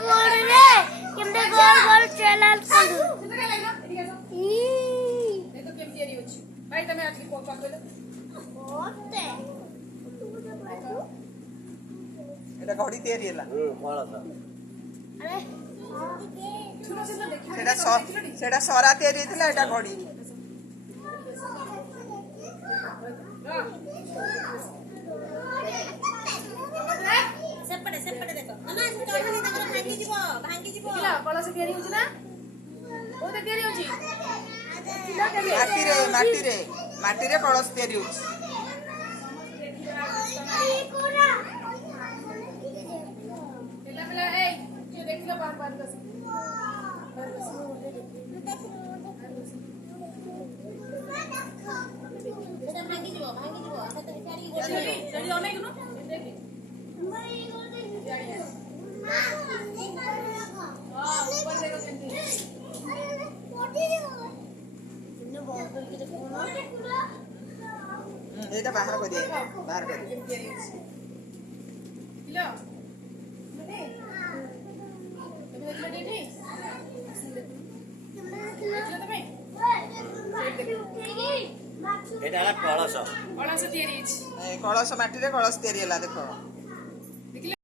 गोल रे केमते गोल गोल चलाल करू देखो केमती एरी होची भाई तमे आज की कोन कहले ओते एटा घड़ी तयारी होला कळसा अरे सुनो से तो देखि सेटा सरा तयारी हेतला एटा घड़ी सेपटे सेपटे देखो मामा चढ़ानी तकर भांगी जीवो किला कलस तयारी होची ना ओ तो तयारी होची किला माटी रे कलश तयारी होची एला मेला ए जे देखिलो बार बार बस सेटा भांगी जीवो सेटा बिचारी चली अनेक नु देखि हां ऊपर देखो केमती एटा बाहर कर दिए बाहर कर किला तमे देखले देठी देखले तमे एटा कळसा कलस तयारी होची कलश माटी रे कलश तयारी होला देखो